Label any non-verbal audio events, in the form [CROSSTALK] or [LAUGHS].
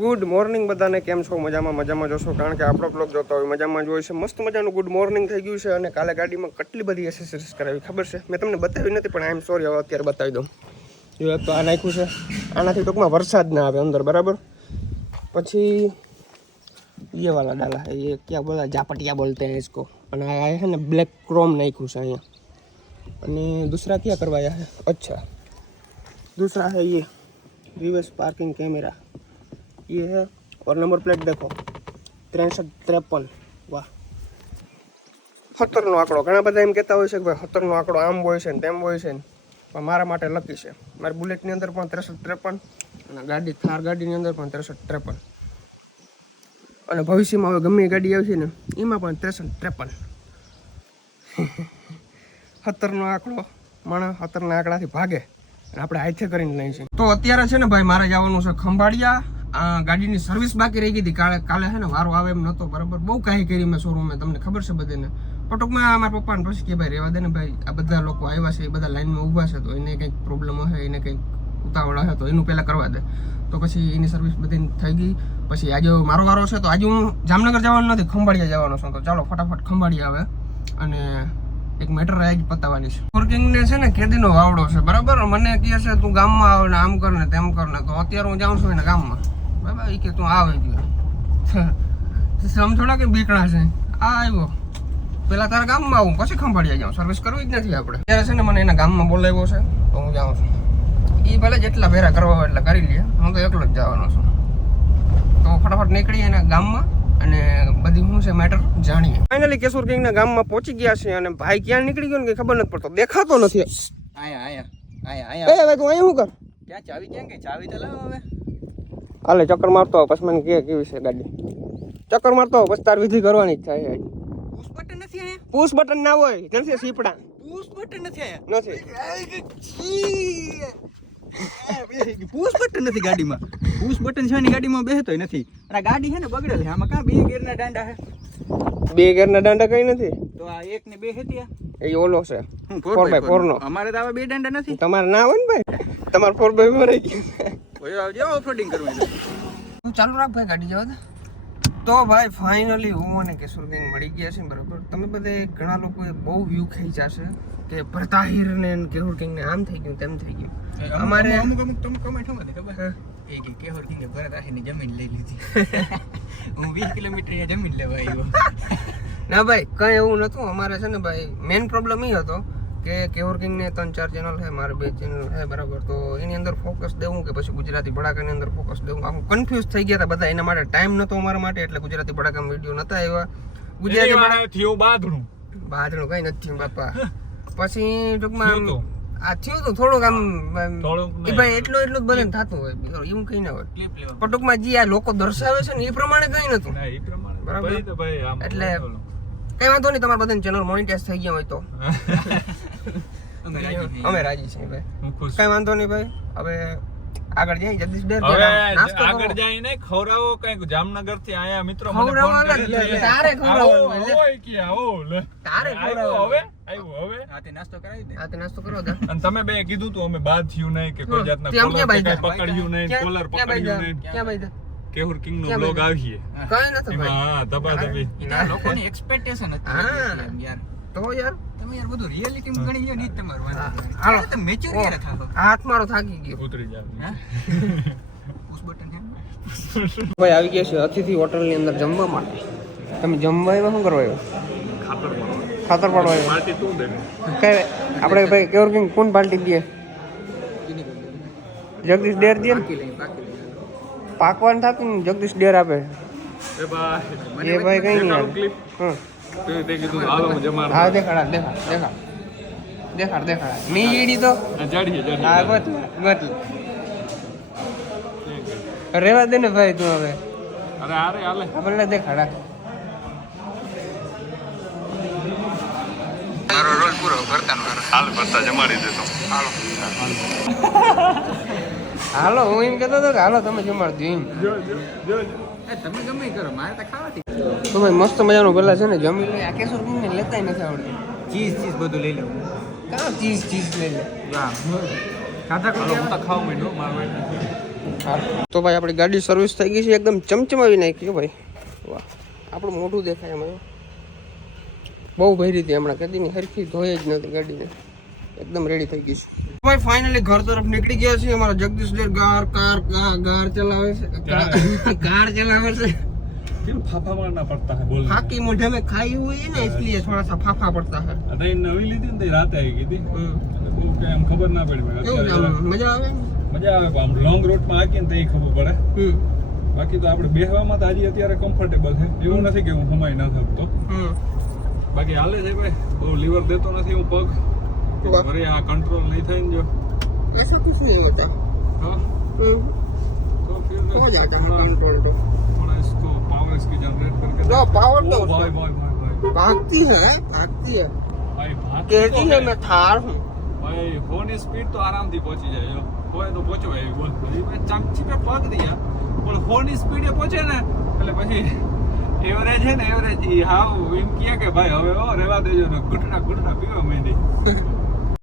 Good morning બધાને, કેમ છો? મજામાં મજામાં જોશો કારણ કે આપણો બ્લોગ જોતો હોય, મજામાં જ છે. મસ્ત મજાનું ગુડ મોર્નિંગ થઈ ગયું છે અને કાલે ગાડીમાં કેટલી બધી એસેસરીઝ કરાવી, ખબર છે? મેં તમને બતાવી નથી, પણ આઈ એમ સોરી હવે અત્યારે બતાવી દઉં. એ તો આ નાખ્યું છે. આનાથી ટૂંકમાં વરસાદ ના આવે અંદર, બરાબર? પછી એ વાલા ડાલા એ ક્યાં બોલા જાપટિયા બોલતે હે ઇસકો. અને આ છે ને બ્લેક ક્રોમ નાખ્યું છે અહીંયા. અને દૂસરા ક્યાં કરવાયા છે અચ્છા. દૂસરા હે એ રિવર્સ પાર્કિંગ કેમેરા ये है और नंबर प्लेट देखो ત્રેસઠ ત્રેપન વાહ સત્તરનો આંકડો ઘણા બધા એમ કહેતા હોય છે કે ભાઈ સત્તરનો આંકડો આમ હોય છે ને તેમ હોય છે ને પણ મારા માટે લકી છે મારી બુલેટની અંદર પણ ત્રેસઠ ત્રેપન અને ગાડી થાર ગાડીની અંદર પણ ત્રેસઠ ત્રેપન અને ભવિષ્યમાં હવે ગમે એ ગાડી આવશે ને એમાં પણ ત્રેસઠ ત્રેપન [LAUGHS] સત્તરનો આંકડો માણસ સત્તરના આંકડાથી ભાગે અને આપણે હાથે કરીને લઈએ છીએ તો અત્યારે છે ને ભાઈ મારે જવાનું છે ખંભાળિયા આ ગાડીની સર્વિસ બાકી રહી ગઈ હતી. કાલે કાલે છે ને વારો આવે એમ નહોતો, બરાબર? બહુ કાંઈ કરી મેં શોરૂમે તમને ખબર છે બધાને? પણ ટૂંકમાં મારા પપ્પાને પછી કે ભાઈ રહેવા દે ને ભાઈ, આ બધા લોકો આવ્યા છે, એ બધા લાઈનમાં ઊભા છે, તો એને કંઈક પ્રોબ્લેમ હશે, એને કંઈક ઉતાવળ હશે, તો એનું પહેલાં કરવા દે. તો પછી એની સર્વિસ બધી થઈ ગઈ. પછી આજે મારો વારો છે, તો આજે હું જામનગર જવાનું નથી, ખંભાળિયા જવાનો છું. તો ચાલો, ફટાફટ ખંભાળિયા આવે અને એક મેટર આજ પતાવવાની છે. વર્કિંગ ને છે ને કેદીનો વાવડો છે, બરાબર? મને કહે છે, તું ગામમાં આવ ને આમ કર ને તેમ કર ને. તો અત્યારે હું જાઉં છું એને ગામમાં. બરાબર એ કે તું આવે ગયો સમજોડા [LAUGHS] કે બીકણા છે? આ આવ્યો. પેલા તારા ગામમાં આવું પછી ખંભાળિયા જાઉં. સર્વિસ કરવી જ નથી આપણે. ત્યારે છે ને મને એના ગામમાં બોલાવ્યો છે તો હું જાઉં છું. એ ભલે જેટલા ભેરા કરવા હોય એટલા કરી લે. હું તો એકલો જ જવાનો છું. તો ફટાફટ નીકળી એના ગામમાં અને બધી શું છે મેટર જાણીએ. ફાઇનલી કેશોર કિંગના ગામમાં પહોંચી ગયા છે અને ભાઈ ક્યાં નીકળી ગયો ને ખબર નથી પડતો. દેખાતો નથી. આયા આયા આયા આયા. હવે તું અહીં શું કર? ક્યાં ચાવી ક્યાં કે ચાવી તો લાવ હવે. હાલે ચક્કર મારતો પછી મને કે કેવી છે ગાડી. ચક્કર મારતો પછી તાર વિધિ કરવાની થાય છે. પુશ બટન નથી આયા? પુશ બટન ના હોય નથી સીપડા. પુશ બટન નથી આયા? નથી. પુશ બટન નથી ગાડીમાં. પુશ બટન છે ની ગાડીમાં બેસતો નથી. અને આ ગાડી છે ને બગડેલ છે આમાં કાં બે ગેરના દાંડા છે? બે ઘરના દાંડા કઈ નથી? તો આ એક ને બે હતી એ ઓલો છે. હું બાય ફોર નો. અમારે તો આવા બે દાંડા નથી. તમારે ના હોય ને ભાઈ? તમારે ફોર બાય ફોર આવી ગયું. ઓફરોડિંગ કરવાની તું ચાલુ રાખ ભાઈ ગાડી જવા દે. તો ભાઈ ફાઇનલી હું અને કિશોર ગેંગ મળી ગયા છે બરાબર? તમે બધે ઘણા લોકોએ બહુ વ્યૂ ખાઈ છે કે ભરતાહિર ને કેહોર કિંગ ને આમ થઈ ગયું તેમ થઈ ગયું. અમારે અમુક અમુક તમે કમેન્ટ શું ખબર? હા. એ કે કેહોર કિંગે ભરતની જમીન લઈ લીધી. [LAUGHS] હું વીસ કિલોમીટર જમીન લેવા આવ્યો. [LAUGHS] ના ભાઈ કઈ એવું નતું અમારે છે ને ભાઈ મેઇન પ્રોબ્લેમ એ હતો કે કેવર ને ત્રણ ચાર ચેનલ છે મારે બે ચેનલ છે બરાબર. તો એની અંદર ફોકસ દેવું કે પછી ગુજરાતી ભડાકાની અંદર ફોકસ દેવું? આમ કન્ફ્યુઝ થઈ ગયા હતા બધા એના માટે ટાઈમ નતો અમારા માટે એટલે ગુજરાતી ભડાકામાં વીડિયો નતા આવ્યા. ગુજરાતી ભડા- થયું બાદનું કઈ નથી બાપા. પછી ટૂંકમાં આ થયું તો થોડુંક આમ એ ભાઈ એટલું એટલું જ બને થતું હોય એવું કઈ ના હોય. પણ ટૂંકમાં જે આ લોકો દર્શાવે છે ને એ પ્રમાણે કઈ નતું. બરાબર. એટલે-. કઈ વાંધો નહીં તમારા બધાની ચેનલ મોનિટાઈઝ થઈ ગયા હોય તો [LAUGHS] અમે રાજી. છીએ ભાઈ કઈ વાંધો નહીં ભાઈ હવે આગળ જાય જગદીશ ડેર હવે આગળ જઈને ખવરાવો કંઈક જામનગરથી આયા મિત્રો. છે. તારે લે. ઓય કે આવો, લે. તારે ખવરાવો હવે આવ્યો હવે હાથે નાસ્તો કરાવી દે હા નાસ્તો કરો દા અને તમે બે કીધું તું અમે બાદ થયું નહીં કે કોઈ જાતના કોલર પકડ્યું નહીં કોલર પકડ્યું નહીં ક્યાં બાંધ્યા? કેહુર કિંગ નો બ્લોગ આવીએ. કઈ નથી ભાઈ? હા ધબા ધબી. આ લોકોની એક્સપેક્ટેશન હતી યાર. તો યાર. તમે યાર બધું રિયાલિટી માં ગણી લ્યો ની તમારું હાલો. તમે મેચ્યોર યાર થાઓ હાથ મારો થાકી ગયો. ઉતરી જાવ પુશ બટન હે ભાઈ આવી ગયા છે અતિથિ હોટલની અંદર જમવા માટે. તમે જમવા એમાં શું કરવા આવ્યો? ખાતર પડો ખાતર પાડવા આવ્યો. પાર્ટી તું દે કઈ આપણે ભાઈ કેવર કિંગ કોણ પાર્ટી દે? કીની કરી દે જગદીશ ડેર દે બાકી લઈ બાકી પાકવાનું થતું ને જગદીશ ડેર આપે. એ ભાઈ એ ભાઈ કઈ નહીં તે કીધું હાલો જમાડ. હા દેખાડા દેખાડ દેખાડ. દેખાડ દેખાડ. મી ઈડી તો? હા રેવા દે ને ભાઈ તું હવે. અરે અરે હાલે. આપણને દેખાડા મારો રોલ પૂરો કરતા હાલ ભરતા જમાડી દેતો. હાલો. [LAUGHS] હાલો હું એમ કહેતો હતો કે હાલો તમે જમાડજો એમ જો જો જો એ તમે ગમે કરો મારે તો ખાવાથી. તો ભાઈ મસ્ત મજાનું પેલા છે ને જમી લે. આ કેસર મને લેતાય નથી આવડતું. ચીઝ ચીઝ બધું લઈ લઉં કાં ચીઝ ચીઝ લઈ લે. ખાતા ખાધા હું તો ખાવ ભાઈ તો ભાઈ આપણી ગાડી સર્વિસ થઈ ગઈ છે એકદમ ચમચમાવી નાખી ભાઈ. વાહ આપણું મોઢું દેખાય એમાં બહુ ભરી હતી હમણાં કદીની હરખી ધોઈ જ નથી ગાડીને. એકદમ રેડી થઈ ગઈ છે ભાઈ ફાઇનલી ઘર તરફ નીકળી ગયા છે અમારા જગદીશ દેર ગાર કાર કાર ગાર ચલાવે છે કાર- કાર ચલાવે છે क्यों फाफा मारना पड़ता है बोलने में? फाकी मुंडे में खाई हुई है ना इसलिए थोड़ा सा फाफा पड़ता है अरे नवी લીધી ને તે રાતે આવી ગઈ હતી હમ. એટલે બહુ કઈ આમ ખબર ના પડી મને. કેવું છે અત્યારે આમ? મજા આવે મજા આવે પણ આમ લોંગ રૂટ માં હાકીએ ને તો એ ખબર પડે હમ બાકી તો આપણે બેહવામાં તો હજી અત્યારે કમ્ફર્ટેબલ છે એવું નથી કે હું હમાઈ ના શકતો હમ બાકી હાલે છે ભાઈ બહુ લીવર દેતો નથી હું પગ વાહ. વળી આ કંટ્રોલ નહીં થાય ને જો ऐसा कुछ नहीं होता हाँ हम्म, तो फिर हो जाता है थोड़ा कंट्रोल तो थोड़ा इसको पावर इसकी जनरेट करके लो, power दो ओ उसको। भाई भाई भाई भाई भागती है भागती है भाई भागती कहती तो है मैं थार हूँ भाई फोन स्पीड तो आराम थी पहुंची जाए जो હોય તો પહોંચો ભાઈ બોલ પછી મેં ચમચી પે પગ દિયા પણ ફોન સ્પીડે પહોંચે ને એટલે પછી એવરેજ છે ને એવરેજ ઈ હાવ એમ કહે કે ભાઈ હવે ઓ રેવા દેજો ને ઘૂંટણા ઘૂંટણા પીવા માંડી